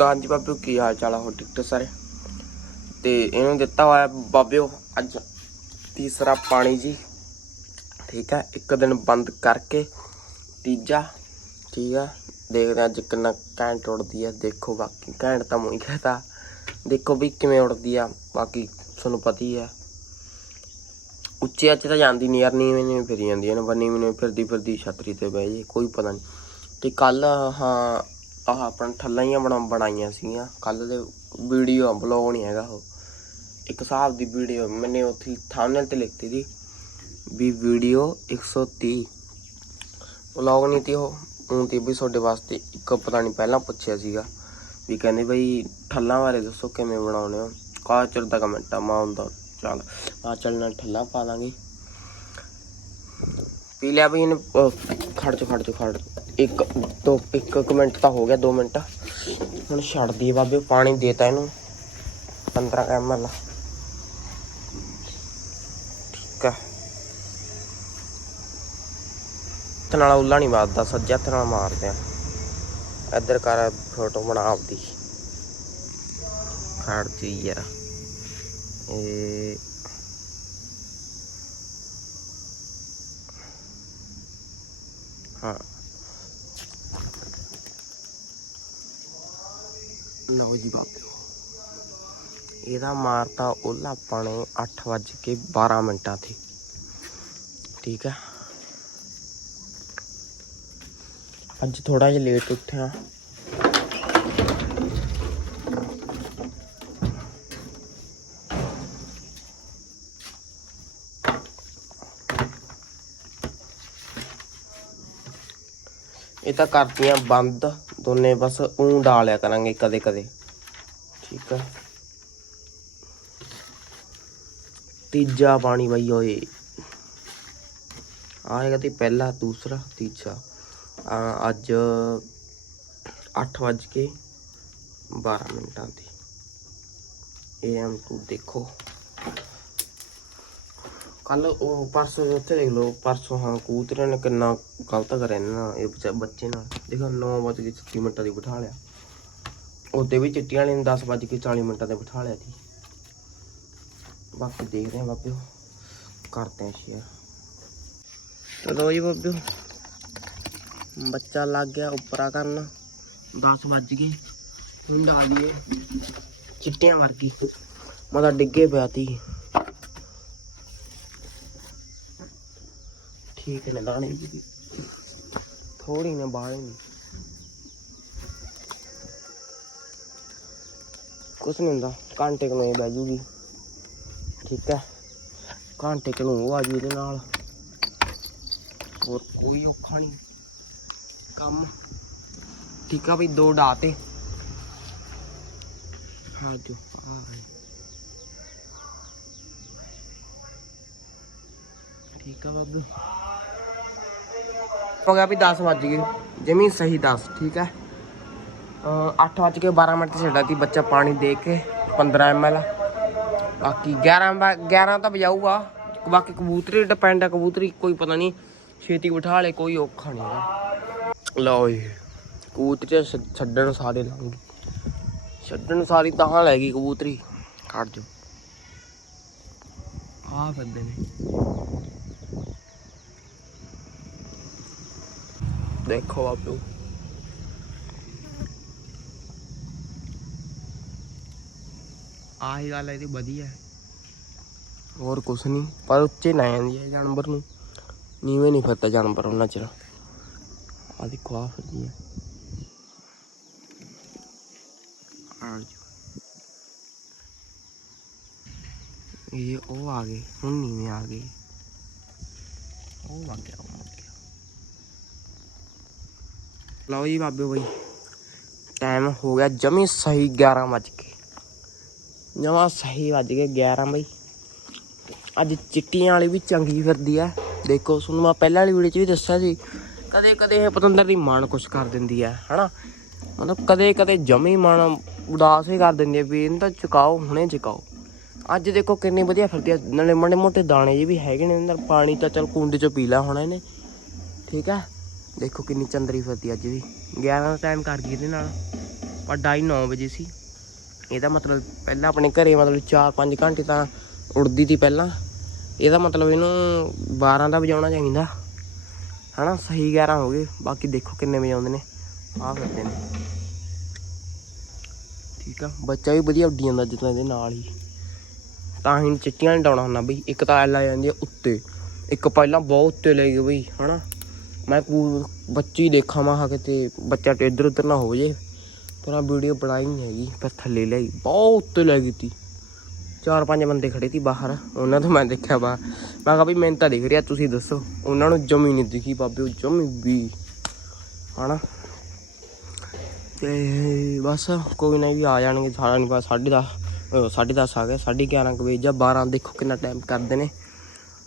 ਤਾਂ ਹਾਂਜੀ ਬਾਬਿਓ ਕੀ ਹਾਲ ਚਾਲ ਆ ਹੋ ਠੀਕ ਠਾਕ ਸਾਰੇ? ਤੇ ਇਹਨੂੰ ਦਿੱਤਾ ਹੋਇਆ ਬਾਬਿਓ ਅੱਜ ਤੀਸਰਾ ਪਾਣੀ ਜੀ। ਠੀਕ ਹੈ ਇੱਕ ਦਿਨ ਬੰਦ ਕਰਕੇ ਤੀਜਾ, ਠੀਕ ਆ। ਦੇਖਦੇ ਅੱਜ ਕਿੰਨਾ ਘੈਂਟ ਉੜਦੀ ਆ। ਦੇਖੋ ਬਾਕੀ, ਘੈਂਟ ਤਾਂ ਮੂੰਹ ਹੀ ਕਹਤਾ। ਦੇਖੋ ਵੀ ਕਿਵੇਂ ਉੜਦੀ ਆ, ਬਾਕੀ ਤੁਹਾਨੂੰ ਪਤਾ ਹੀ ਆ। ਉੱਚੇ ਅੱਜ ਤਾਂ ਜਾਂਦੀ ਨਹੀਂ ਯਾਰ, ਨੀਵੇਂ ਨੀਵੇਂ ਫਿਰੀ ਜਾਂਦੀ ਹੈ ਨਾ, ਬੰਨੀ ਮੈਨੂੰ ਫਿਰਦੀ ਫਿਰਦੀ ਛਤਰੀ ਤੇ ਬਹਿ ਜੇ ਕੋਈ ਪਤਾ ਨਹੀਂ ਤੇ ਕੱਲ ਹਾਂ ਆਹ ਆਪਣਾ ਠੱਲਾਂ ਹੀ ਬਣਾ ਬਣਾਈਆਂ ਸੀਗੀਆਂ। ਕੱਲ ਦੇ ਵੀਡੀਓ ਬਲੌਗ ਨਹੀਂ ਹੈਗਾ ਉਹ। ਇੱਕ ਹਿਸਾਬ ਦੀ ਵੀਡੀਓ ਮੈਨੇ ਉੱਥੇ ਥੰਬਨੇਲ ਤੇ ਲਿਖਤੀ ਸੀ ਵੀ ਵੀਡੀਓ 130 ਬਲੌਗ ਨਹੀਂ ਤੀ ਉਹ ਉਹ ਤੇ ਵੀ ਤੁਹਾਡੇ ਵਾਸਤੇ ਇੱਕ ਪਤਾ ਨਹੀਂ ਪਹਿਲਾਂ ਪੁੱਛਿਆ ਸੀਗਾ ਵੀ ਕਹਿੰਦੇ ਬਈ ਠੱਲਾਂ ਬਾਰੇ ਦੱਸੋ ਕਿਵੇਂ ਬਣਾਉਣੇ ਹੋ ਕਾ ਚਿਰ ਦਾ ਕਮੈਂਟ ਆ? ਮਾਂ ਹੁੰਦਾ ਚੱਲ ਆ ਚੱਲਣਾ ਠੱਲਾਂ ਪਾ ਦਾਂਗੇ। ਪੀ ਲਿਆ ਵੀ ਇਹਨੇ ਖੜ ਚ ਖੜ ਚ ਖੜ ਇੱਕ ਦੋ ਇੱਕ ਕੁ ਮਿੰਟ ਤਾਂ ਹੋ ਗਿਆ 2 ਮਿੰਟ। ਹੁਣ ਛੱਡ ਦਈਏ ਬਾਬੇ, ਪਾਣੀ ਦੇਤਾ ਇਹਨੂੰ। 15 ml ਠੀਕ ਆ। ਹੱਥ ਨਾਲ ਉੱਲਾ ਨਹੀਂ ਵੱਜਦਾ, ਸੱਜੇ ਹੱਥ ਨਾਲ ਮਾਰਦੇ ਆ। ਇੱਧਰ ਕਰ ਫੋਟੋ ਬਣਾ ਆਪਦੀ। ਖੜ ਜੀ ਯਾਰ। ਇਹ ਹਾਂ। ਲਓ ਜੀ ਬਾਬਿਓ ਇਹਦਾ ਮਾਰਤਾ ਉਹਲਾ ਆਪਾਂ ਨੇ 8 ਵੱਜ ਕੇ 12 ਮਿੰਟਾਂ ਤੇ। ਠੀਕ ਹੈ ਅੱਜ ਥੋੜਾ ਜਿਹਾ ਲੇਟ ਉੱਠਿਆ। ਇਹ ਤਾਂ ਕਰਤੀਆਂ ਬੰਦ। ਦੋਨੇ ਬਸ ਉਂ ਡਾਲਿਆ ਕਰਾਂਗੇ ਕਦੇ ਕਦੇ। ਠੀਕ ਆ। ਤੀਜਾ ਪਾਣੀ ਬਈ ਓਏ। ਆਏਗਾ ਤੇ ਪਹਿਲਾ, ਦੂਸਰਾ, ਤੀਜਾ। ਅੱਜ 8 ਵੱਜ ਕੇ 12 ਮਿੰਟਾਂ ਤੇ। AM ਦੇਖੋ। ਕੱਲ ਉਹ ਪਰਸੋਂ ਉੱਥੇ ਦੇਖ ਲਓ, ਪਰਸੋਂ ਹਾਂ, ਕਬੂਤਰਾਂ ਨੇ ਕਿੰਨਾ ਗਲਤ ਕਰਿਆ ਇਹਨਾਂ ਨਾਲ, ਇਹ ਬੱਚਾ ਬੱਚੇ ਨਾਲ। ਦੇਖੋ 9 ਵਜੇ ਕੇ 36 ਮਿੰਟਾਂ ਦੀ ਬਿਠਾ ਲਿਆ। ਉਹਦੇ ਵੀ ਚਿੱਟੀਆਂ ਵਾਲੇ ਨੇ 10 ਵਜੇ ਕੇ 40 ਮਿੰਟਾਂ ਤੇ ਬਿਠਾ ਲਿਆ ਸੀ ਬਾਕੀ ਦੇਖਦੇ ਹਾਂ ਬਾਬਿਓ, ਕਰਦੇ ਹਾਂ ਸ਼ੇਅਰ ਚਲੋ ਜੀ ਬਾਬਿਓ, ਬੱਚਾ ਲੱਗ ਗਿਆ ਉੱਪਰਾ ਕਰਨ। 10 ਵੱਜ ਗਏ ਹੁਣ ਆ ਗਈ ਚਿੱਟਿਆਂ ਵਰਗੀ। ਮੈਂ ਤਾਂ ਡਿੱਗੇ ਪਿਆ ਤੀ। ਠੀਕ ਨੇ ਦਾਣੇ ਵੀ ਥੋੜੀ ਨੇ, ਬਾਹਲੇ ਨਹੀਂ ਕੁਛ ਨਹੀਂ ਹੁੰਦਾ, ਘੰਟੇ ਕੁ ਨੂੰ ਬਹਿ ਜੂਗੀ। ਠੀਕ ਹੈ। ਘੰਟੇ ਕੁ ਨੂੰ ਉਹ ਆ ਜੂ ਇਹਦੇ ਨਾਲ। ਹੋਰ ਕੋਈ ਔਖਾ ਨਹੀਂ ਕੰਮ। ਠੀਕ ਆ ਬਈ, ਦੋ ਡਾਤੇ ਹਾਂ ਜੋ ਆ ਗਏ। ਠੀਕ ਆ ਬਾਬੂ। ਹੋ ਗਿਆ ਵੀ 10 ਵੱਜ ਗਏ। ਜਮੀ ਸਹੀ 10 ਠੀਕ ਹੈ। 8 ਵੱਜ ਕੇ 12 ਮਿੰਟ ਤੇ ਛੱਡਾ ਬੱਚਾ ਪਾਣੀ ਦੇ ਕੇ 15 ml ਬਾਕੀ 11 11 ਤਾਂ ਵਜਾਊਗਾ। ਬਾਕੀ ਕਬੂਤਰੀ ਡਿਪੈਂਡ ਹੈ, ਕਬੂਤਰੀ ਕੋਈ ਪਤਾ ਨਹੀਂ, ਛੇਤੀ ਬਿਠਾ ਲੇ, ਕੋਈ ਔਖਾ ਨਹੀਂ ਲਓ ਜੀ, ਕਬੂਤਰੀ ਛੱਡਣ ਸਾਰੇ ਲੰਘ ਛੱਡਣ ਸਾਰੀ ਤਾਂ ਲੈ ਗਈ ਕਬੂਤਰੀ। ਕੱਢ ਜੋ ਆ ਫਿਰਦੇ ਨੇ। ਦੇਖੋ ਬਾਬੂ ਆਹੀ ਗੱਲ ਇਹਦੀ ਵਧੀਆ। ਹੋਰ ਕੁਛ ਨਹੀਂ ਪਰ ਉੱਚੇ ਨਾ ਜਾਂਦੀ ਹੈ ਜਾਨਵਰ ਨੂੰ। ਨੀਵੇਂ ਨਹੀਂ ਫਿਰਦਾ ਜਾਨਵਰ ਉਹਨਾਂ ਚਿਰ। ਆ ਦੇਖੋ ਆ। ਫਿਰਦੀ ਹੈ। ਇਹ ਉਹ ਆ ਗਏ। ਹੁਣ ਨੀਵੇਂ ਆ ਗਏ। ਉਹ ਗਿਆ ਉਹ ਵਗ ਗਿਆ ਲਓ ਜੀ ਬਾਬੇ ਬਈ। ਟਾਈਮ ਹੋ ਗਿਆ ਜਮੀ ਸਹੀ 11 ਵੱਜ ਕੇ। ਜਮਾ ਸਹੀ ਵੱਜ ਗਏ 11 ਬਈ। ਅੱਜ ਚਿੱਟੀਆਂ ਵਾਲੀ ਵੀ ਚੰਗੀ ਫਿਰਦੀ ਆ ਦੇਖੋ, ਤੁਹਾਨੂੰ ਮੈਂ ਪਹਿਲਾਂ ਵਾਲੀ ਵੀਡੀਓ 'ਚ ਵੀ ਦੱਸਿਆ ਸੀ ਕਦੇ ਕਦੇ ਇਹ ਪਤੰਦਰ ਦੀ ਮਨ ਕੁਛ ਕਰ ਦਿੰਦੀ ਆ ਹਨਾ? ਮਤਲਬ ਕਦੇ ਕਦੇ ਜਮੀ ਮਨ ਉਦਾਸ ਹੀ ਕਰ ਦਿੰਦੀ ਆ ਵੀ ਇਹਨਾਂ ਤਾਂ ਚੁਕਾਓ, ਹੁਣੇ ਚੁਕਾਓ। ਅੱਜ ਦੇਖੋ ਕਿੰਨੀ ਵਧੀਆ ਫਿਰਦੀ ਆ ਨਾਲੇ ਮਾੜੇ ਮੋਟੇ ਦਾਣੇ ਜੀ ਵੀ ਹੈਗੇ ਨੇ ਅੰਦਰ, ਪਾਣੀ ਤਾਂ ਚਲ ਕੁੰਡ 'ਚੋਂ ਪੀ ਲਿਆ ਹੋਣਾ ਇਹਨੇ। ਠੀਕ ਆ ਦੇਖੋ ਕਿੰਨੀ ਚੰਦਰੀ ਫਿਰਦੀ ਅੱਜ ਵੀ। 11 ਦਾ ਟਾਈਮ ਕਰ ਗਈ ਇਹਦੇ ਨਾਲ। ਪਰ ਢਾਈ 9 ਵਜੇ ਸੀ। ਇਹਦਾ ਮਤਲਬ ਪਹਿਲਾਂ ਆਪਣੇ ਘਰੇ ਮਤਲਬ 4-5 ਘੰਟੇ ਤਾਂ ਉੜਦੀ ਸੀ ਪਹਿਲਾਂ। ਇਹਦਾ ਮਤਲਬ ਇਹਨੂੰ 12 ਦਾ ਵਜਾਉਣਾ ਚਾਹੀਦਾ। ਹਨਾ, ਸਹੀ 11 ਹੋ ਗਏ। ਬਾਕੀ ਦੇਖੋ ਕਿੰਨੇ ਵਜਾਉਂਦੇ ਨੇ। ਆਹ ਫਿਰਦੇ ਨੇ। ਠੀਕ ਆ। ਬੱਚਾ ਵੀ ਵਧੀਆ ਉੱਡੀ ਜਾਂਦਾ ਜਿੱਦਾਂ ਇਹਦੇ ਨਾਲ ਹੀ। ਤਾਂ ਹੀ ਚਿੱਟੀਆਂ ਨਹੀਂ ਡਾਉਣਾ ਹੁੰਦਾ ਬਈ। ਇੱਕ ਤਾਂ ਐਲ ਆ ਜਾਂਦੀ ਆ ਉੱਤੇ। ਇੱਕ ਪਹਿਲਾਂ ਬਹੁਤ ਉੱਤੇ ਲੈ ਗਈ ਬਈ, ਹਨਾ। ਮੈਂ ਕੂ ਬੱਚੀ ਦੇਖਾਂ ਮਾ ਕਿਤੇ, ਬੱਚਾ ਇੱਧਰ ਉੱਧਰ ਨਾ ਹੋ ਜੇ ਪਰ ਆ ਵੀਡੀਓ ਬਣਾਈ ਨਹੀਂ ਹੈਗੀ, ਪਰ ਥੱਲੇ ਲਈ ਬਹੁਤ ਉੱਤੇ ਲੈ ਗਈ ਤੀ। ਚਾਰ ਪੰਜ ਬੰਦੇ ਖੜੇ ਸੀ ਬਾਹਰ, ਉਹਨਾਂ ਤੋਂ ਮੈਂ ਦੇਖਿਆ ਬਾ ਮੈਂ ਕਿਹਾ ਵੀ ਮੈਨੂੰ ਤਾਂ ਦਿਖ ਰਿਹਾ, ਤੁਸੀਂ ਦੱਸੋ। ਉਹਨਾਂ ਨੂੰ ਜਮੀ ਨਹੀਂ ਦਿਖੀ ਬਾਬੇ, ਉਹ ਜਮੀ ਵੀ, ਹਨਾ? ਤੇ ਬਸ, ਕੋਈ ਨਾ ਵੀ ਆ ਜਾਣਗੇ ਸਾਰਾ ਨਹੀਂ ਪਤਾ, ਸਾਢੇ ਦਸ ਸਾਢੇ ਦਸ ਆ ਗਏ, ਸਾਢੇ 11 ਕੁ ਵਜੇ ਜਾਂ 12 ਦੇਖੋ ਕਿੰਨਾ ਟਾਈਮ ਕਰਦੇ ਨੇ।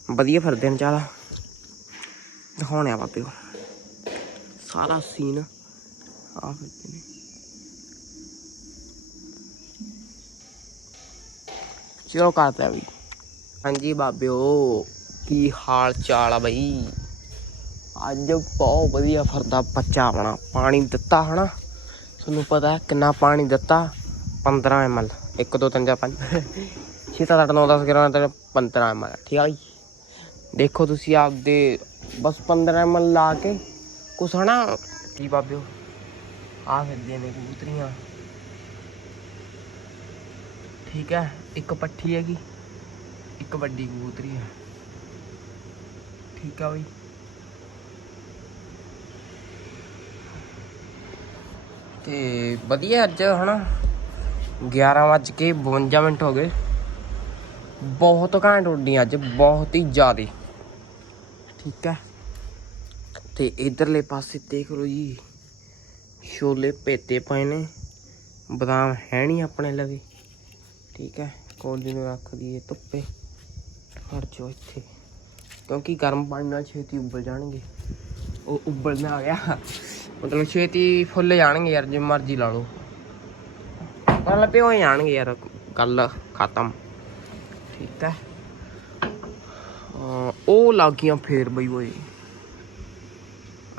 ਵਧੀਆ ਫਿਰਦੇ ਨੇ, ਚੱਲ। ਦਿਖਾਉਣੇ ਆ ਬਾਬੇ ਉਹ। ਸਾਰਾ ਸੀਨ ਆ ਫਿਰਦੇ ਨੇ। ਚਲੋ ਕਰਦੇ ਆ ਵੀ। ਹਾਂਜੀ ਬਾਬਿਓ, ਕੀ ਹਾਲ ਚਾਲ ਆ ਬਈ? ਅੱਜ ਬਹੁਤ ਵਧੀਆ ਫਰਦਾ ਬੱਚਾ ਆਪਣਾ ਪਾਣੀ ਦਿੱਤਾ ਹਨਾ? ਤੁਹਾਨੂੰ ਪਤਾ ਕਿੰਨਾ ਪਾਣੀ ਦਿੱਤਾ? 15 ml 1 2 3 4 5 6 7 8 9 10 11 15 ml ਠੀਕ ਆ ਜੀ ਦੇਖੋ ਤੁਸੀਂ ਆਪਦੇ ਬਸ 15 ml ਲਾ ਕੇ ਕੁਛ ਹਨਾ ਕੀ ਬਾਬਿਓ? ਆ ਫਿਰਦੀਆਂ ਨੇ ਕਬੂਤਰੀਆਂ। ਠੀਕ ਹੈ, ਇੱਕ ਪੱਠੀ ਹੈਗੀ, ਇੱਕ ਵੱਡੀ ਕਬੂਤਰੀ ਹੈ। ਠੀਕ ਆ ਬਈ। ਤੇ ਵਧੀਆ ਅੱਜ, ਹਨਾ? 11 ਵੱਜ ਕੇ 52 ਮਿੰਟ ਹੋ ਗਏ। ਬਹੁਤ ਘੈਂਟ ਉੱਡੀ ਅੱਜ, ਬਹੁਤ ਹੀ ਜ਼ਿਆਦਾ। ਠੀਕ ਹੈ। ਤੇ ਇਧਰਲੇ ਪਾਸੇ ਦੇਖ ਲਓ ਜੀ, ਛੋਲੇ ਭੇਤੇ ਪਏ ਨੇ, ਬਦਾਮ ਹੈ ਨਹੀਂ ਆਪਣੇ ਲਵੇ। ਠੀਕ ਹੈ, ਕੋਲੀ ਨੂੰ ਰੱਖ ਦਈਏ ਧੁੱਪੇ ਹਟ ਜਾਓ ਇੱਥੇ। ਕਿਉਂਕਿ ਗਰਮ ਪਾਣੀ ਨਾਲ ਛੇਤੀ ਉੱਬਲ ਜਾਣਗੇ। ਉਹ ਉੱਬਲਣਾ ਆ ਗਿਆ ਮਤਲਬ ਛੇਤੀ ਫੁੱਲ ਜਾਣਗੇ ਯਾਰ, ਜੇ ਮਰਜ਼ੀ ਲਾ ਲਓ। ਕੱਲ ਪਿਓ ਜਾਣਗੇ ਯਾਰ, ਗੱਲ ਖਤਮ। ਠੀਕ ਹੈ। ਉਹ ਲੱਗੀਆਂ ਫੇਰ ਬਈ ਓਏ।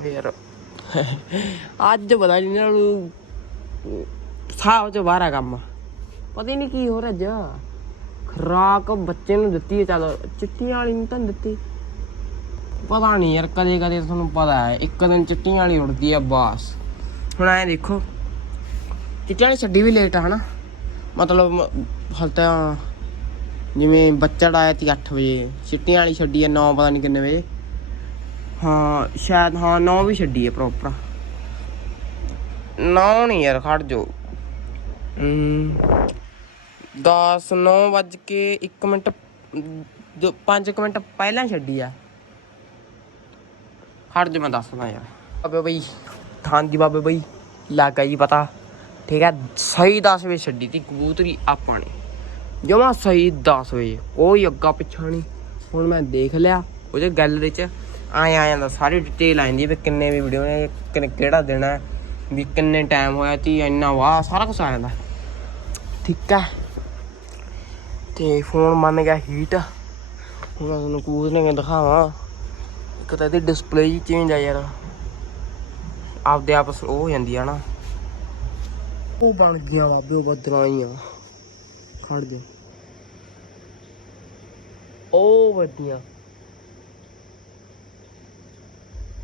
ਯਾਰ, ਅੱਜ ਪਤਾ ਨਹੀਂ ਇਹਨਾਂ ਸਾਹ ਚ ਬਾਹਰ ਆ ਕੰਮ। ਪਤਾ ਹੀ ਨਹੀਂ ਕੀ ਹੋ ਰਿਹਾ ਅੱਜ। ਖਰਾਕ ਬੱਚੇ ਨੂੰ ਦਿੱਤੀ ਹੈ ਚੱਲ ਚਿੱਟੀਆਂ ਵਾਲੀ ਨੂੰ ਤਾਂ ਦਿੱਤੀ। ਪਤਾ ਨਹੀਂ ਯਾਰ, ਕਦੇ ਕਦੇ ਤੁਹਾਨੂੰ ਪਤਾ ਹੈ, ਇੱਕ ਦਿਨ ਚਿੱਟੀਆਂ ਵਾਲੀ ਉੜਦੀ ਆ ਬਾਸ। ਹੁਣ ਐ ਦੇਖੋ, ਚਿੱਟੀਆਂ ਵਾਲੀ ਛੱਡੀ ਵੀ ਲੇਟ ਆ, ਹਨਾ? ਮਤਲਬ ਹਾਲ ਜਿਵੇਂ ਬੱਚਾ ਆਇਆ ਸੀ 8 ਵਜੇ ਚਿੱਟੀਆਂ ਵਾਲੀ ਛੱਡੀ ਆ 9 ਪਤਾ ਨਹੀਂ ਕਿੰਨੇ ਵਜੇ। ਹਾਂ ਸ਼ਾਇਦ ਹਾਂ 9 ਵੀ ਛੱਡੀ ਹੈ ਪ੍ਰੋਪਰ 9 ਨਹੀਂ ਯਾਰ ਖੜ ਜੋ 10 9 ਵੱਜ ਕੇ 1 ਮਿੰਟ 5 ਮਿੰਟ ਪਹਿਲਾਂ ਛੱਡੀ ਆ। ਹਟ ਜਾ ਮੈਂ ਦੱਸਦਾ ਯਾਰ। ਬਾਬੇ ਬਈ ਹਾਂਜੀ ਬਾਬੇ ਬਈ ਲੱਗਾ ਜੀ ਪਤਾ। ਠੀਕ ਹੈ ਸਹੀ 10 ਵਜੇ ਛੱਡੀ ਤੀ ਕਬੂਤਰੀ ਆਪਾਂ ਨੇ। ਜਮਾ ਸਹੀ 10 ਵਜੇ। ਕੋਈ ਅੱਗਾ ਪਿੱਛਾ ਨਹੀਂ ਹੁਣ ਮੈਂ ਦੇਖ ਲਿਆ। ਉਹਦੇ ਗੈਲਰੀ ਚ ਆਏ ਆ ਜਾਂਦਾ, ਸਾਰੀ ਡਿਟੇਲ ਆ ਜਾਂਦੀ ਵੀ ਕਿੰਨੇ ਵੀ ਵੀਡੀਓ ਨੇ, ਕਿੰਨੇ ਕਿਹੜਾ ਦਿਨ ਹੈ ਵੀ ਕਿੰਨੇ ਟਾਈਮ ਹੋਇਆ ਤੀ ਇੰਨਾ ਵਾਹ ਸਾਰਾ ਕੁਝ ਆ ਜਾਂਦਾ। ਠੀਕ ਹੈ ਤੇ ਫੋਨ ਮੰਨ ਗਿਆ ਹੀਟ ਹੁਣ ਮੈਂ ਤੁਹਾਨੂੰ ਕਬੂਤਰੀਆਂ ਦਿਖਾਵਾਂ। ਇੱਕ ਤਾਂ ਇਹਦੀ ਡਿਸਪਲੇ ਹੀ ਚੇਂਜ ਆ ਯਾਰ। ਆਪਦੇ ਆਪ ਉਹ ਹੋ ਜਾਂਦੀ ਆ ਨਾ। ਉਹ ਬਣ ਗਿਆ ਬਾਬੇ, ਉਹ ਬੱਦਲਾਂ ਹੀ ਆ ਖੜ ਜਾ। ਉਹ ਵਧੀਆ।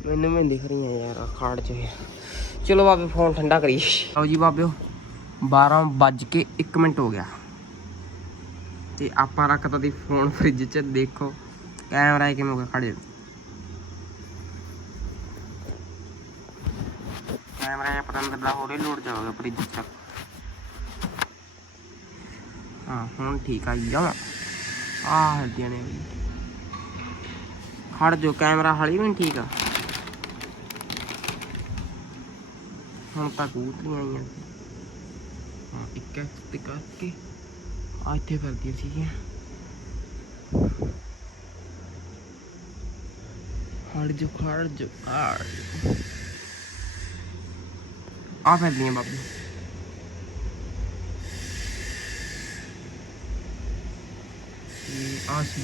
ਮੈਨੂੰ ਵੀ ਦਿਖ ਰਹੀਆਂ ਯਾਰ ਖੜ ਚ ਚਲੋ ਬਾਬੇ ਫੋਨ ਠੰਡਾ ਕਰੀਏ। ਆਓ ਜੀ ਬਾਬਿਓ 12 ਵੱਜ ਕੇ 1 ਮਿੰਟ ਹੋ ਗਿਆ। ਤੇ ਆਪਾਂ ਰੱਖਤਾ ਦੀ ਫੋਨ ਫ੍ਰਿਜ 'ਚ, ਦੇਖੋ। ਕੈਮਰਾ ਇਹ ਕਿਵੇਂ ਹੋ ਗਿਆ, ਖੜ ਜਾ। ਕੈਮਰਾ ਇਹ ਪਤੰਦਰ ਦਾ ਹੋਰੇ ਲੋਡ ਜਾਊਗਾ ਫ੍ਰਿਜ ਤੱਕ ਹਾਂ, ਹੁਣ ਠੀਕ ਆ ਜਾ ਆ ਹਲਦੀਆਂ ਨੇ ਵੀ ਖੜ ਜੋ ਕੈਮਰਾ ਹਾਲੀ ਵੀ ਨੀ ਠੀਕ ਆ ਹੁਣ ਤਾਂ ਕੂਤਰੀਆਂ ਆਈਆਂ ਸੀ ਹਾਂ ਇੱਕ ਇੱਕ ਤੇ ਕਰਕੇ ਆ ਇੱਥੇ ਫਿਰਦੀਆਂ ਸੀਗੀਆਂ ਖੜ ਜੋ ਖੜ ਜੋ ਆ ਆ ਤੇ ਆਸੀ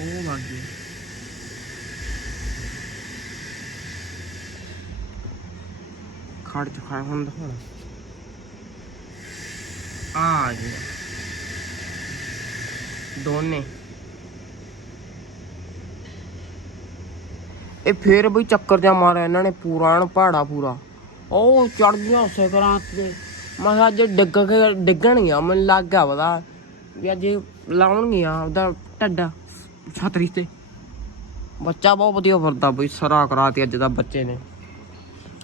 ਉਹ ਲੱਗ ਗਈ ਖੜ ਚੁਕਾ ਹੁਣ ਦਿਖਾਉਣਾ ਆ ਗਿਆ ਦੋਨੇ ਇਹ ਫੇਰ ਬਈ ਚੱਕਰ ਜਾ ਮਾਰਿਆ ਇਹਨਾਂ ਨੇ ਪੂਰਾ ਅਣ ਪਹਾੜਾ ਪੂਰਾ। ਉਹ ਚੜ ਗਿਆ ਉਸੇ ਕਰਾਂ ਤੇ ਮੈਂ ਕਿਹਾ ਅੱਜ ਡਿੱਗ ਕੇ ਡਿੱਗਣਗੀਆਂ, ਮੈਨੂੰ ਲੱਗ ਗਿਆ ਪਤਾ ਵੀ ਅੱਜ ਲਾਉਣਗੀਆਂ ਉਹਦਾ ਟੱਡਾ ਛਤਰੀ ਤੇ। ਬੱਚਾ ਬਹੁਤ ਵਧੀਆ ਫਿਰਦਾ ਬਈ, ਸਰਾ ਕਰਾਤੀ ਅੱਜ ਦਾ ਬੱਚੇ ਨੇ।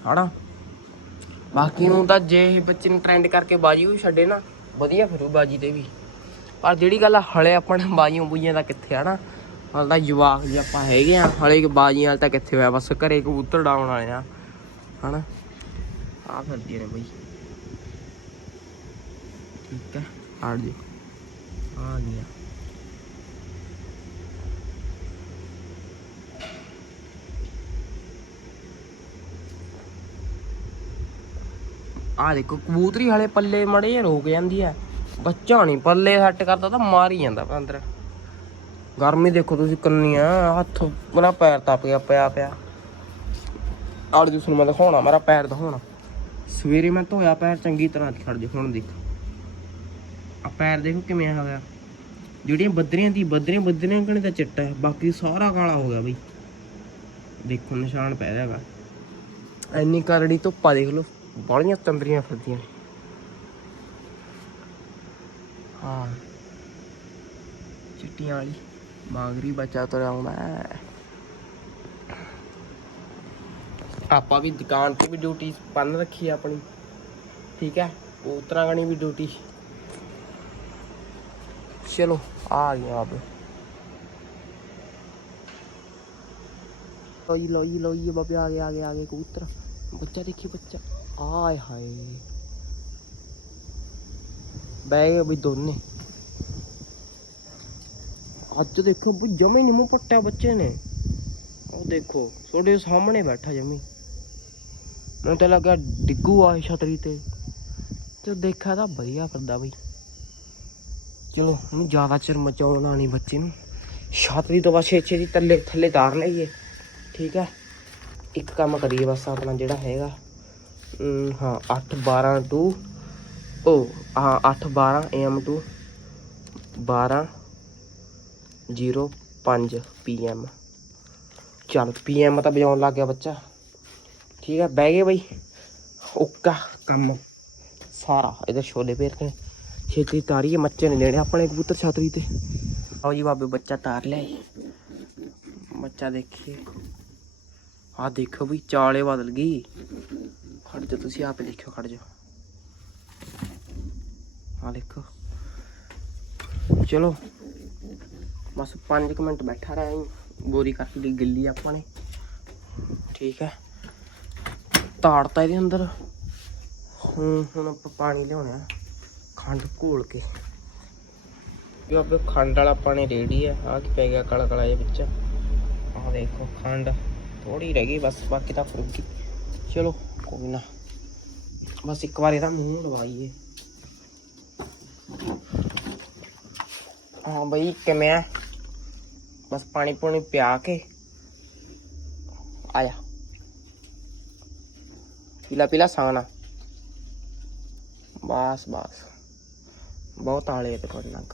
ਹਣਾ ਬਾਕੀ ਨੂੰ ਤਾਂ ਜੇ ਇਹ ਬੱਚੇ ਨੂੰ ਟ੍ਰੈਂਡ ਕਰਕੇ ਬਾਜੀ ਵੀ ਛੱਡੇ ਨਾ, ਵਧੀਆ ਫਿਰੂ ਬਾਜੀ ਤੇ ਵੀ। ਪਰ ਜਿਹੜੀ ਗੱਲ ਹਲੇ ਆਪਣੇ ਬਾਜੀਆਂ ਬੁਈਆਂ ਦਾ ਕਿੱਥੇ ਆ ਨਾ, ਹਾਲ ਤਾਂ ਜਵਾਕ ਜੇ ਆਪਾਂ ਹੈਗੇ ਆ, ਹਲੇ ਕਿ ਬਾਜੀਆਂ ਵਾਲ ਤਾਂ ਕਿੱਥੇ ਹੋਇਆ ਬਸ ਘਰੇ ਕਬੂਤਰ ਡਾਉਣ ਵਾਲੇ ਆ। ਹਨਾ? ਆ ਫਿਰਦੀ ਨੇ ਬਈ। ਠੀਕ ਹੈ ਆ ਜੀ। ਆ ਗਿਆ ਆ। ਦੇਖੋ, ਕਬੂਤਰੀ ਹਾਲੇ ਪੱਲੇ ਮੜੇ ਜਿਹੇ ਰੋਕ ਜਾਂਦੀ ਆ। ਬੱਚਾ ਨਹੀਂ ਪੱਲੇ ਸੈੱਟ ਕਰਦਾ ਤਾਂ ਮਾਰ ਹੀ ਜਾਂਦਾ ਅੰਦਰ। ਗਰਮੀ ਦੇਖੋ ਤੁਸੀਂ ਕੰਨੀਆਂ, ਹੱਥ ਮੇਰਾ ਪੈਰ ਤਪ ਗਿਆ, ਪਿਆ ਪਿਆ। ਆੜ ਜੀ ਮੈਂ ਦਿਖਾਉਣਾ, ਮੇਰਾ ਪੈਰ ਦਿਖਾਉਣਾ। ਸਵੇਰੇ ਮੈਂ ਧੋਇਆ ਪੈਰ, ਚੰਗੀ ਤਰ੍ਹਾਂ ਖੜ ਜੇ, ਹੁਣ ਦੇਖ। ਆ ਪੈਰ ਦੇਖੋ ਕਿਵੇਂ ਹੋ ਗਿਆ। ਜਿਹੜੀਆਂ ਬੱਦਰੀਆਂ ਦੀ, ਬੱਦਰੀਆਂ ਬੱਦਰੀਆਂ ਕਣੇ ਤਾਂ ਚਿੱਟਾ ਹੈ, ਬਾਕੀ ਸਾਰਾ ਕਾਲਾ ਹੋ ਗਿਆ ਬਈ। ਦੇਖੋ, ਨਿਸ਼ਾਨ ਪੈ ਰਿਹਾ ਹੈਗਾ। ਐਨੀ ਕਰੜੀ ਧੁੱਪਾ ਦੇਖ ਲਓ ਬਾਲੀਆਂ ਤੰਦਰੀਆਂ ਫਿਰਦੀਆਂ। ਹਾਂ। ਚਿੱਟੀਆਂ ਵਾਲੀ, ਮਾਗਰੀ ਬੱਚਾ ਤੁਰਿਆ ਆਉਂਦਾ ਹੈ। ਆਪਾਂ ਵੀ ਦੁਕਾਨ ਤੇ ਵੀ ਡਿਊਟੀ ਬੰਨ ਰੱਖੀ ਆ ਆਪਣੀ। ਠੀਕ ਹੈ? ਉਤਰਾਂ ਗਣੀ ਵੀ ਡਿਊਟੀ ਚਲੋ, ਆ ਗਿਆ ਆਪ। ਲੋਈ ਲੋਈ ਲੋਈ ਬਾਬੇ, ਆ ਗਏ ਆ ਗਏ ਆ ਗਏ ਕਬੂਤਰ। ਬੱਚਾ ਦੇਖੀ, ਬੱਚਾ। ਆਏ ਹਾਏ। ਬਹਿ ਗਏ ਵੀ ਦੋਨੇ। ਅੱਜ ਦੇਖੋ ਵੀ ਜਮੇ ਨਹੀਂ ਮੂੰਹ ਪੱਟਿਆ ਬੱਚੇ ਨੇ। ਉਹ ਦੇਖੋ, ਤੁਹਾਡੇ ਸਾਹਮਣੇ ਬੈਠਾ ਜਮੀ। ਮੈਨੂੰ ਤਾਂ ਲੱਗਾ ਡਿੱਗੂ ਆ ਛਤਰੀ ਤੇ। ਤੇ ਦੇਖਿਆ ਤਾਂ ਵਧੀਆ ਫਿਰਦਾ ਬਈ। ਚਲੋ ਹੁਣ ਜ਼ਿਆਦਾ ਚਿਰ ਮਚਾਉਣਾ ਨਹੀਂ ਬੱਚੇ ਨੂੰ। ਛਤਰੀ ਤੋਂ ਬਸ ਛੇ ਦੀ ਥੱਲੇ ਥੱਲੇ ਤਾਰ ਲਈਏ ਠੀਕ ਹੈ ਇੱਕ ਕੰਮ ਕਰੀਏ ਬਸ ਆਪਣਾ ਜਿਹੜਾ ਹੈਗਾ। ਹਾਂ 8 12 ਟੂ। ਉਹ ਹਾਂ 8 12 am ਟੂ। 12 05 pm ਚੱਲ, pm ਤਾਂ ਵਜਾਉਣ ਲੱਗ ਗਿਆ ਬੱਚਾ। ਠੀਕ ਹੈ ਬਹਿ ਗਏ ਬਈ। ਓਕਾ ਕੰਮ। ਸਾਰਾ ਇਹਦੇ ਛੋਲੇ ਪੇਰ ਕੇ ਛੇਤੀ ਤਾਰੀ ਹੈ ਮੱਚੇ ਨੇ ਲੈਣੇ ਆਪਣੇ ਕਬੂਤਰ ਛਾਤਰੀ ਤੇ। ਆਓ ਜੀ ਬਾਬੇ, ਬੱਚਾ ਤਾਰ ਲਿਆ ਜੀ। ਬੱਚਾ ਦੇਖੀਏ। ਆ ਦੇਖੋ ਵੀ ਚਾਲੇ ਬਦਲ ਗਈ। ਖੜ ਜਾ ਤੁਸੀਂ, ਆਪੇ ਦੇਖਿਓ, ਖੜ ਜਾ ਆ ਦੇਖੋ। ਚਲੋ। ਬਸ 5 ਮਿੰਟ ਬੈਠਾ ਰਹਾ ਬੋਰੀ ਕਰਕੇ ਦੀ ਗਿੱਲੀ ਆਪਾਂ ਨੇ। ਠੀਕ ਹੈ। ਤਾੜਤਾ ਇਹਦੇ ਅੰਦਰ। ਹੁਣ ਹੁਣ ਆਪਾਂ ਪਾਣੀ ਲਿਆਉਣਾ ਖੰਡ ਘੋਲ ਕੇ। ਜੋ ਆਪੇ ਖੰਡ ਵਾਲਾ ਪਾਣੀ ਰੇਡੀ ਹੈ ਆ ਕੀ ਪੈ ਗਿਆ ਕਾਲਾ ਕਾਲਾ ਜਿਹਾ ਵਿੱਚ। ਆ ਦੇਖੋ ਖੰਡ। ਥੋੜੀ ਰਹਿ ਗਈ, ਬਸ ਬਾਕੀ ਤਾਂ ਫੁੱਕ ਚਲੋ, ਕੋਈ ਨਾ। ਬਸ ਇੱਕ ਵਾਰ ਇਹਦਾ ਮੂੰਹ ਲਵਾਈਏ। ਹਾਂ ਬਈ, ਕਿਵੇਂ ਆ? ਬਸ ਪਾਣੀ ਪੂਣੀ ਪਿਆ ਕੇ। ਆਇਆ। ਪੀਲਾ ਸਾਣਾ ਬਸ ਬਸ ਬਹੁਤ ਆਲੇ ਤੇ ਤੁਹਾਡੇ ਨਾਲ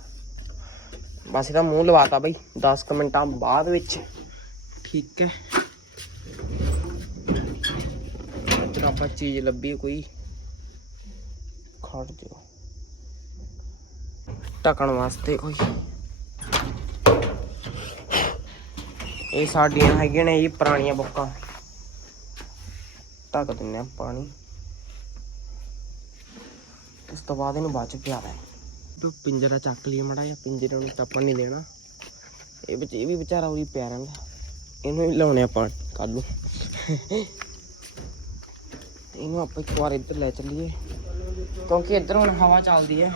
ਬਸ ਇਹਦਾ ਮੂੰਹ ਲਵਾਤਾ ਬਈ 10 ਕੁ ਮਿੰਟਾਂ ਬਾਅਦ ਵਿੱਚ ਠੀਕ ਹੈ ਇੱਧਰ ਆਪਾਂ ਚੀਜ਼ ਲੱਭੀ ਕੋਈ ਖੜ ਜਾਓ ਢੱਕਣ ਵਾਸਤੇ ਕੋਈ ਇਹ ਸਾਡੀਆਂ ਹੈਗੀਆਂ ਨੇ ਜੀ ਪੁਰਾਣੀਆਂ ਬੁੱਕਾਂ ਢੱਕ ਦਿੰਨੇ ਆ ਪਾਣੀ। ਉਸ ਤੋਂ ਬਾਅਦ ਇਹਨੂੰ ਬਾਅਦ ਚ ਪਿਆਣਾ ਹੈ ਪਿੰਜਰਾ ਚੱਕ ਲਈ ਮੜਾ ਜਾਂ ਪਿੰਜਰੇ ਨੂੰ ਟੱਪਣ ਨਹੀਂ ਦੇਣਾ। ਇਹ ਵਿੱਚ, ਇਹ ਵੀ ਵਿਚਾਰਾ ਉਹੀ ਪਿਆ ਰਹਿੰਦਾ। ਇਹਨੂੰ ਵੀ ਲਾਉਣੇ ਆਪਾਂ ਕੱਲ ਇਹਨੂੰ ਆਪਾਂ ਇੱਕ ਵਾਰ ਇੱਧਰ ਲੈ ਚੱਲੀਏ। ਕਿਉਂਕਿ ਇੱਧਰ ਹੁਣ ਹਵਾ ਚੱਲਦੀ ਹੈ।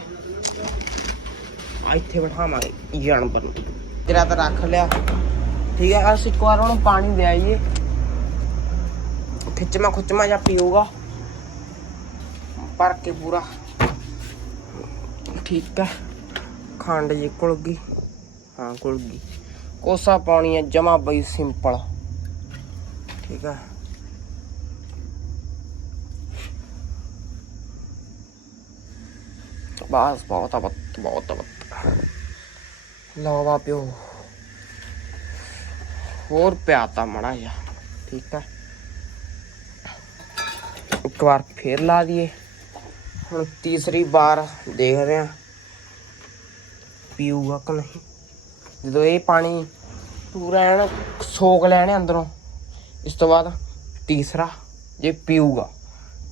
ਆ ਇੱਥੇ ਬਿਠਾਵਾਂਗੇ ਜਾਨਵਰ ਨੂੰ। ਤੇਰਾ ਤਾਂ ਰੱਖ ਲਿਆ। ਠੀਕ ਹੈ, ਅਸੀਂ ਇੱਕ ਵਾਰ ਉਹਨੂੰ ਪਾਣੀ ਦੇ ਆਈਏ ਖਿੱਚਮਾ ਖੁੱਚਮਾ ਜਾਂ ਪੀਊਗਾ। ਭਰ ਕੇ ਪੂਰਾ। ਠੀਕ ਹੈ। ਖੰਡ ਜੀ ਘੁਲ ਗਈ। ਹਾਂ, ਘੁਲ ਗਈ। ਕੋਸਾ ਪਾਣੀ ਹੈ, ਜਮਾ ਬਈ ਸਿੰਪਲ। ਠੀਕ ਹੈ। ਬਾਸ, ਬਹੁਤ ਆ, ਬਹੁਤ ਬਹੁਤ ਬਹੁਤ ਲਾਵਾ ਪਿਓ। ਹੋਰ ਪਿਆਤਾ ਮੜਾ ਜਾ ਠੀਕ ਹੈ। ਇੱਕ ਵਾਰ ਫੇਰ ਲਾ ਦਈਏ ਹੁਣ ਤੀਸਰੀ ਵਾਰ ਦੇਖਦੇ ਰਹੇ ਆ ਪੀਊਗਾ ਕਿ ਨਹੀਂ। ਜਦੋਂ ਇਹ ਪਾਣੀ ਪੂਰਾ ਐਨ ਸੋਕ ਲੈਣੇ ਅੰਦਰੋਂ ਇਸ ਤੋਂ ਬਾਅਦ ਤੀਸਰਾ ਜੇ ਪੀਊਗਾ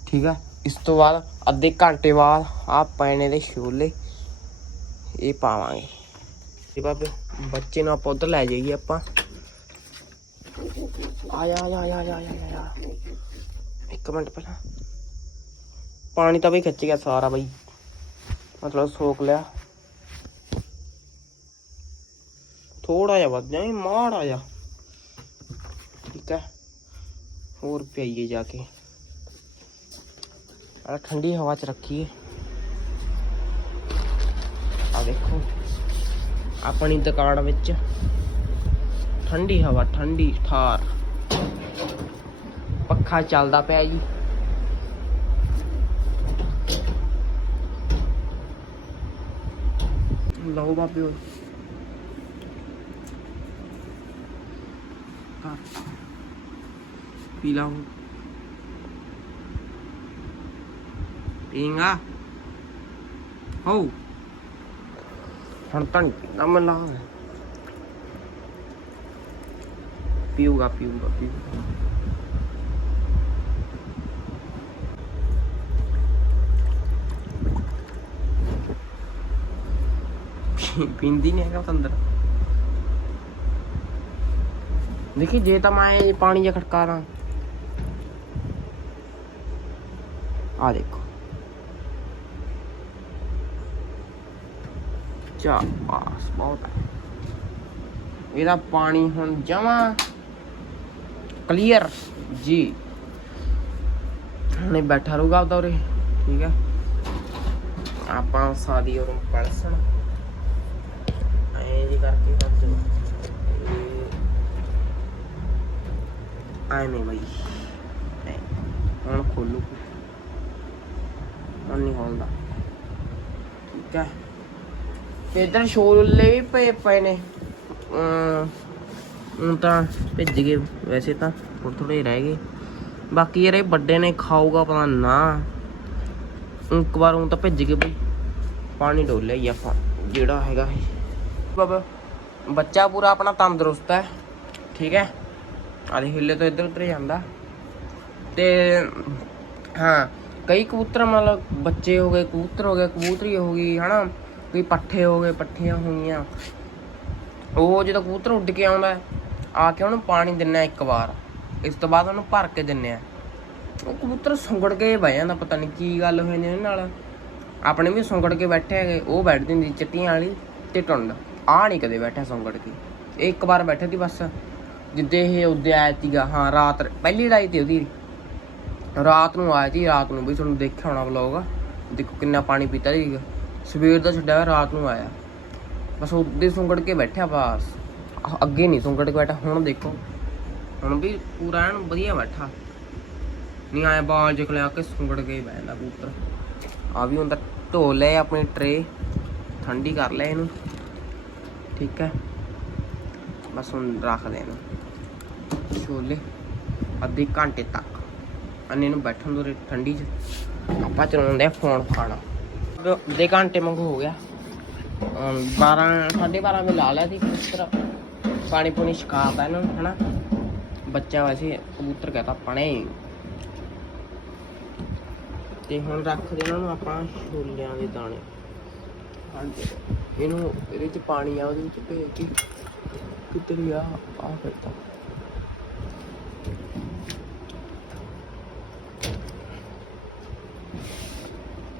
ਠੀਕ ਆ ਇਸ ਤੋਂ ਬਾਅਦ ਅੱਧੇ ਘੰਟੇ ਬਾਅਦ ਆ ਪੈਣੇ ਦੇ ਛੋਲੇ ਇਹ ਪਾਵਾਂਗੇ। ਤੇ ਬਾਬੇ ਬੱਚੇ ਨੂੰ ਆਪਾਂ ਉੱਧਰ ਲੈ ਜਾਈਏ ਆਪਾਂ। ਆ ਜਾ ਆ ਜਾ ਆ ਜਾ ਆ ਜਾ, ਆ ਜਾ। ਇੱਕ ਮਿੰਟ ਪਹਿਲਾਂ। ਪਾਣੀ ਤਾਂ ਬਈ ਖਿੱਚ ਗਿਆ ਸਾਰਾ ਬਈ। ਮਤਲਬ ਸੋਕ ਲਿਆ। ਥੋੜਾ ਜਿਹਾ ਵੱਧ ਜਾਈ ਮਾੜਾ ਜਿਹਾ। ਠੀਕ ਹੈ। ਹੋਰ ਪਿਆਈਏ ਜਾ ਕੇ। ਆ ਠੰਡੀ ਹਵਾ ਚ ਰੱਖੀਏ। ਆ ਦੇਖੋ ਆਪਣੀ ਦੁਕਾਨ ਵਿੱਚ ਠੰਡੀ ਹਵਾ, ਠੰਡੀ ਠਾਰ ਪੱਖਾ ਚੱਲਦਾ ਪਿਆ ਜੀ ਲਓ ਬਾਬਿਓ ਆ ਪੀ ਲਾ ਹੁਣ ਪੀਂਗਾ ਹੋ ਹੁਣ ਤਾਂ ਨਾ ਮੈਂ ਲਾ ਪੀਊਗਾ ਪੀਊਗਾ ਪੀਊਗਾ ਪੀਂਦੀ ਨਹੀਂ ਹੈਗਾ ਅੰਦਰ ਦੇਖੀ, ਜੇ ਤਾਂ ਮੈਂ ਇਹ ਪਾਣੀ ਜਿਹਾ ਖੜਕਾ ਆ ਦੇਖੋ। ਚਾ ਬਸ ਬਹੁਤ ਇਹਦਾ ਪਾਣੀ ਹੁਣ ਜਮਾ ਕਲੀਅਰ ਜੀ। ਹੁਣੇ ਬੈਠਾ ਰਹੂਗਾ ਆਪਦਾ ਉਰੇ। ਠੀਕ ਹੈ। ਆਪਾਂ ਸਾਦੀ ਔਰ ਪਲਸਣ। ਐਂ ਜੀ ਕਰਕੇ ਕਰ ਦੋ ਐਵੇਂ ਬਈ। ਹੁਣ ਖੋਲੂ। ਹੁਣ ਨਹੀਂ ਖੋਲਦਾ। ਠੀਕ ਹੈ। ਤੇ ਇਧਰ ਛੋਲੇ ਵੀ ਪਏ ਪਏ ਨੇ। ਹੁਣ ਤਾਂ ਭਿੱਜ ਗਏ ਵੈਸੇ ਤਾਂ ਥੋੜੇ ਥੋੜੇ ਰਹਿ ਗਏ। ਬਾਕੀ ਯਾਰ ਇਹ ਵੱਡੇ ਨੇ, ਖਾਊਗਾ ਪਤਾ ਨਾ। ਇੱਕ ਵਾਰ ਹੁਣ ਤਾਂ ਭਿੱਜ ਗਏ ਬਈ। ਪਾਣੀ ਡੋਲਿਆ ਹੀ ਆਪਾਂ, ਜਿਹੜਾ ਹੈਗਾ ਬਾਬਾ ਬੱਚਾ ਪੂਰਾ ਆਪਣਾ ਤੰਦਰੁਸਤ ਹੈ, ਠੀਕ ਹੈ? ਆਦੇ ਹਿੱਲੇ ਤੋਂ ਇੱਧਰ ਉੱਧਰ ਜਾਂਦਾ। ਤੇ ਹਾਂ, ਕਈ ਕਬੂਤਰ ਮਤਲਬ ਬੱਚੇ ਹੋ ਗਏ, ਕਬੂਤਰ ਹੋ ਗਏ, ਕਬੂਤਰੀ ਹੋ ਗਈ, ਹਨਾ? ਕੋਈ ਪੱਠੇ ਹੋ ਗਏ, ਪੱਠੀਆਂ ਹੋਈਆਂ ਉਹ ਜਦੋਂ ਕਬੂਤਰ ਉੱਡ ਕੇ ਆਉਂਦਾ ਆ ਕੇ ਉਹਨੂੰ ਪਾਣੀ ਦਿੰਨਾ ਇੱਕ ਵਾਰ। ਇਸ ਤੋਂ ਬਾਅਦ ਉਹਨੂੰ ਭਰ ਕੇ ਦਿੰਨੇ ਆ। ਉਹ ਕਬੂਤਰ ਸੁੰਗੜ ਕੇ ਬਹਿ ਜਾਂਦਾ, ਪਤਾ ਨਹੀਂ ਕੀ ਗੱਲ ਹੋਈ ਨੇ ਇਹਦੇ ਨਾਲ। ਆਪਣੇ ਵੀ ਸੁੰਗੜ ਕੇ ਬੈਠੇ ਹੈਗੇ, ਉਹ ਬੈਠ ਜਾਂਦੀ ਚਿੱਟੀਆਂ ਵਾਲੀ ਤੇ ਟੁੰਡ। ਆ ਨਹੀਂ ਕਦੇ ਬੈਠਾ ਸੁੰਗੜ ਕੇ। ਇਹ ਇੱਕ ਵਾਰ ਬੈਠਾ ਸੀ ਬਸ ਜਿੱਦੇ ਇਹ ਉੱਦੇ ਆਇਆ ਸੀਗਾ ਹਾਂ ਰਾਤ ਪਹਿਲੀ ਲੜਾਈ ਤੇ ਉਹਦੀ। ਰਾਤ ਨੂੰ ਆਇਆ ਸੀ ਰਾਤ ਨੂੰ ਵੀ ਤੁਹਾਨੂੰ ਦੇਖਿਆ ਹੋਣਾ ਵਲੌਗ। ਦੇਖੋ ਕਿੰਨਾ ਪਾਣੀ ਪੀਤਾ ਸੀਗਾ ਸਵੇਰ ਦਾ ਛੱਡਿਆ ਹੋਇਆ, ਰਾਤ ਨੂੰ ਆਇਆ। ਬਸ ਉੱਦੇ ਸੁੰਗੜ ਕੇ ਬੈਠਿਆ ਬਸ। ਅੱਗੇ ਨਹੀਂ ਸੁੰਗੜ ਕੇ ਬੈਠਾ ਹੁਣ ਦੇਖੋ। ਹੁਣ ਵੀ ਪੂਰਾ ਐਨ ਵਧੀਆ ਬੈਠਾ। ਨਹੀਂ ਆਇਆ ਬਾਲ ਜਿਹਾ ਲਿਆ ਕੇ ਸੁੰਗੜ ਕੇ ਹੀ ਬੈਠਦਾ ਕਬੂਤਰ। ਆ ਵੀ ਹੁੰਦਾ ਢੋ ਲੈ ਆਪਣੀ ਟਰੇ। ਠੰਡੀ ਕਰ ਲੈ ਇਹਨੂੰ। ਠੀਕ ਹੈ। ਬਸ ਹੁਣ ਰੱਖ ਦੇ ਇਹਨੂੰ ਛੋਲੇ, ਅੱਧੇ ਘੰਟੇ ਤੱਕ। ਅੰਨੇ ਨੂੰ ਬੈਠਣ ਦੋ ਠੰਡੀ ਚ। ਆਪਾਂ ਚਲਾਉਂਦੇ ਆ ਫੋਨ ਖਾਣਾ ਅੱਧੇ ਘੰਟੇ ਮੰਗ ਹੋ ਗਿਆ। ਅਮ 12 12:30 ਵਜੇ ਲਾ ਲਿਆ ਸੀ ਕਬੂਤਰ। ਪਾਣੀ ਪੂਣੀ ਛਕਾਤਾ ਇਹਨੂੰ ਹਨਾ। ਬੱਚਾ ਵੈਸੇ ਕਬੂਤਰ ਕਹਤਾ ਪਣੇ ਤੇ ਹੁਣ ਰੱਖ ਇਹਨਾਂ ਨੂੰ ਆਪਾਂ ਛੋਲਿਆਂ ਦੇ ਦਾਣੇ। ਹਾਂਜੀ। ਇਹਨੂੰ ਇਹਦੇ ਚ ਪਾਣੀ ਆ, ਉਹਦੇ ਵਿੱਚ ਭੇਜ ਕੇ ਕਿੱਧਰ ਗਿਆ ਆ ਕਰਤਾ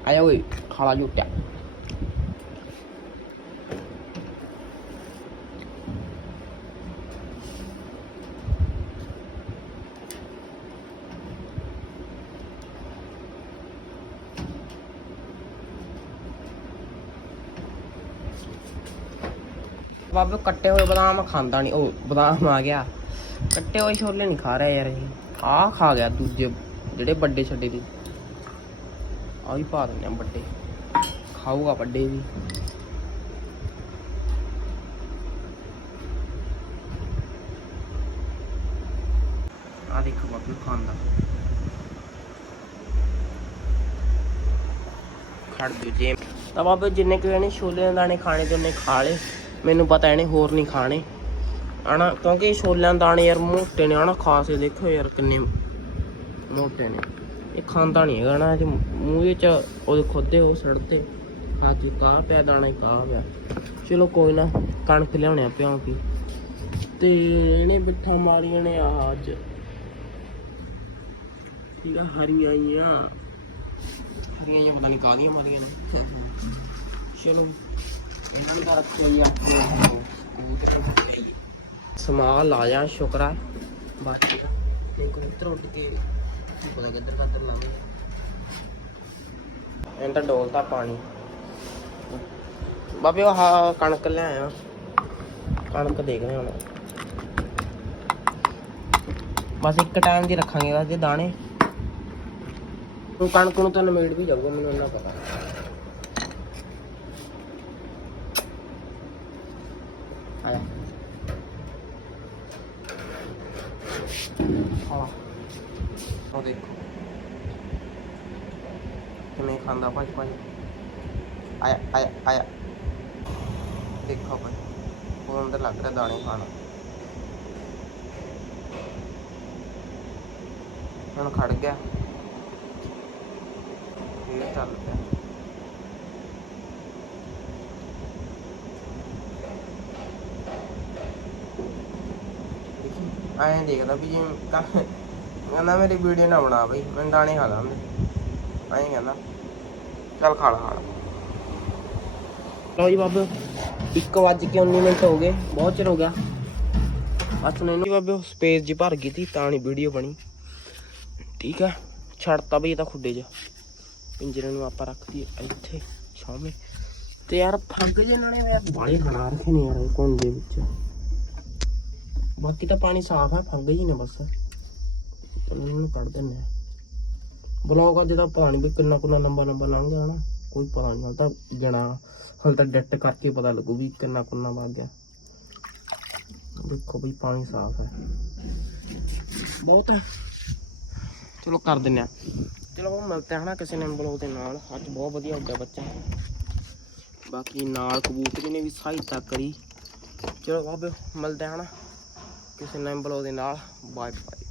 ਆਇਆ ਓਏ, ਖਾਲਾ ਜੁੱਟਿਆ ਬਾਬੇ ਕੱਟੇ ਹੋਏ ਬਦਾਮ ਖਾਂਦਾ ਨਹੀਂ ਉਹ ਬਦਾਮ ਆ ਗਿਆ। ਕੱਟੇ ਹੋਏ ਛੋਲੇ ਨਹੀਂ ਖਾ ਰਿਹਾ ਯਾਰ ਇਹ। ਆ ਖਾ ਗਿਆ ਦੂਜੇ, ਜਿਹੜੇ ਵੱਡੇ ਛੱਡੇ ਦੀ। ਆ ਵੀ ਪਾ ਦਿੰਦੇ ਆ ਵੱਡੇ। ਖਾਊਗਾ ਵੱਡੇ ਵੀ। ਆ ਦੇਖੋ ਬਾਬੇ ਖਾਂਦਾ। ਖੜ ਜੋ ਜੇ। ਤਾਂ ਬਾਬੇ ਜਿੰਨੇ ਕਿ ਇਹਨੇ ਛੋਲੇ ਦੇ ਦਾਣੇ ਖਾਣੇ ਤੇ ਉਹਨੇ ਖਾ ਲਏ। ਮੈਨੂੰ ਪਤਾ ਇਹਨੇ ਹੋਰ ਨਹੀਂ ਖਾਣੇ। ਹਨਾ, ਕਿਉਂਕਿ ਛੋਲਿਆਂ ਦਾਣੇ ਯਾਰ ਮੋਟੇ ਨੇ, ਹਨਾ, ਖਾਸ ਦੇਖੋ ਯਾਰ ਕਿੰਨੇ ਮੋਟੇ ਨੇ। ਇਹ ਖਾਂਦਾ ਨਹੀਂ ਹੈਗਾ ਨਾ ਇਹ ਮੂੰਹ ਵਿੱਚ ਉਹਦੇ ਖੋਦੇ, ਉਹ ਸੜਦੇ। ਹੱਥ ਚ ਕਾਹ ਪਿਆ, ਦਾਣੇ ਕਾਹ ਪਿਆ। ਚਲੋ ਕੋਈ ਨਾ, ਕਣਕ ਲਿਆਉਣੇ ਆ ਕੀ। ਤੇ ਇਹਨੇ ਬਿੱਠਾ ਮਾਰੀਆਂ ਨੇ ਆ ਅੱਜ ਠੀਕ ਆ, ਹਰੀਆਂ ਆਈਆਂ ਹਰੀਆਂ ਜਿਹੀਆਂ ਪਤਾ ਨਹੀਂ ਕਾਹਦੀਆਂ ਮਾਰੀਆਂ ਨੇ। ਚਲੋ। ਇਹਨਾਂ ਨੂੰ ਰੱਖਿਆ ਆਪਣੇ ਕਬੂਤਰ ਲਾਇਆ ਸ਼ੁਕਰਾ ਬਾਕੀ ਇਹ ਕਬੂਤਰ ਉੱਡ ਕੇ ਪਤਾ ਕਿੱਧਰ ਕਿੱਧਰ ਲੰਘੇ ਇਹਨਾਂ ਤਾਂ ਡੋਲਤਾ ਪਾਣੀ। ਬਾਬੇ, ਉਹ ਆਹ ਕਣਕ ਲੈ ਆਇਆ। ਕਣਕ ਦੇਖਦੇ ਹੁਣ। ਬਸ ਇੱਕ ਟਾਈਮ ਦੀ ਰੱਖਾਂਗੇ ਬਸ, ਜੇ ਦਾਣੇ। ਉਹ ਕਣਕ ਨੂੰ ਤਾਂ ਨਮੇੜ ਵੀ ਜਾਊਗਾ, ਮੈਨੂੰ ਇੰਨਾ ਪਤਾ। ਆਲਾ ਉਹ ਦੇਖੋ। ਕਿਵੇਂ ਖਾਂਦਾ ਭਾਈ ਭਾਈ। ਆਇਆ ਆਇਆ ਆਇਆ। ਦੇਖੋ ਭਾਈ ਉਹ ਅੰਦਰ ਲੱਗ ਰਿਹਾ ਦਾਣੇ ਖਾਣਾ। ਹੁਣ ਖੜ ਗਿਆ। ਇਹ ਚੱਲ ਪਿਆ। ਐਂ ਦੇਖਦਾ ਵੀ ਜੇ ਕਹਿੰਦਾ ਮੇਰੀ ਵੀਡੀਓ ਨਾ ਬਣਾ ਬਈ ਮੈਂ ਦਾਣੇ ਖਾ ਲਾਂਦੇ ਐਂ ਕਹਿੰਦਾ, ਚੱਲ ਖਾ ਲਾ ਖਾ ਲਾ। ਲਓ ਜੀ ਬਾਬੇ। 1 ਵੱਜ ਕੇ 19 ਮਿੰਟ ਹੋ ਗਏ, ਬਹੁਤ ਚਿਰ ਹੋ ਗਿਆ। ਬਸ ਹੁਣ ਇਹਨੂੰ ਬਾਬੇ ਸਪੇਸ ਜੀ ਭਰ ਗਈ ਤੀ, ਤਾਂ ਨਹੀਂ ਵੀਡੀਓ ਬਣੀ। ਠੀਕ ਆ, ਛੱਡਤਾ ਬਈ ਇਹ ਤਾਂ ਖੁੱਡੇ 'ਚ। ਪਿੰਜਰੇ ਨੂੰ ਆਪਾਂ ਰੱਖਦੀ ਇੱਥੇ, ਸਾਹਮਣੇ। ਤੇ ਯਾਰ, ਫੱਗ ਜੇ ਇਹਨਾਂ ਬਾਲੇ ਬਣਾ ਰੱਖੇ ਨੇ ਯਾਰ ਕੋਣ ਦੇ ਵਿੱਚ। ਬਾਕੀ ਤਾਂ ਪਾਣੀ ਸਾਫ਼ ਹੈ ਫੰਗ ਹੀ ਨੇ ਬਸ। ਇਹਨਾਂ ਨੂੰ ਕੱਢ ਦਿੰਨੇ ਆ। ਬਲੌਗ ਅੱਜ ਦਾ ਪਾਣੀ ਵੀ ਕਿੰਨਾ ਕੁਨਾ ਲੰਬਾ ਲੰਬਾ ਲੰਘ ਗਿਆ ਨਾ ਕੋਈ ਪਤਾ ਨਹੀਂ ਹਾਲ ਤਾਂ ਜਣਾ, ਹਾਲ ਤਾਂ ਡਿੱਟ ਕਰਕੇ ਪਤਾ ਲੱਗੂ ਵੀ ਕਿੰਨਾ ਕੁਨਾ ਵਗ ਗਿਆ। ਦੇਖੋ ਵੀ ਪਾਣੀ ਸਾਫ਼ ਹੈ ਬਹੁਤ ਹੈ ਚਲੋ ਕਰ ਦਿੰਨੇ ਆ। ਚਲੋ ਉਹ ਮਿਲਤੇ ਹਾਂ ਨਾ ਕਿਸੇ ਨੇ ਬਲੌਗ ਦੇ ਨਾਲ। ਅੱਜ ਬਹੁਤ ਵਧੀਆ ਹੋ ਗਿਆ ਬੱਚਾ। ਬਾਕੀ ਨਾਲ ਕਬੂਤਰ ਨੇ ਵੀ ਸਹਾਇਤਾ ਕਰੀ। ਚਲੋ ਬਾਬੇ, ਮਿਲਦੇ ਹਾਂ ਨਾ ਕਿਸੇ ਨਵੇਂ ਬਲੌਗ ਦੇ ਨਾਲ ਬਾਏ ਬਾਏ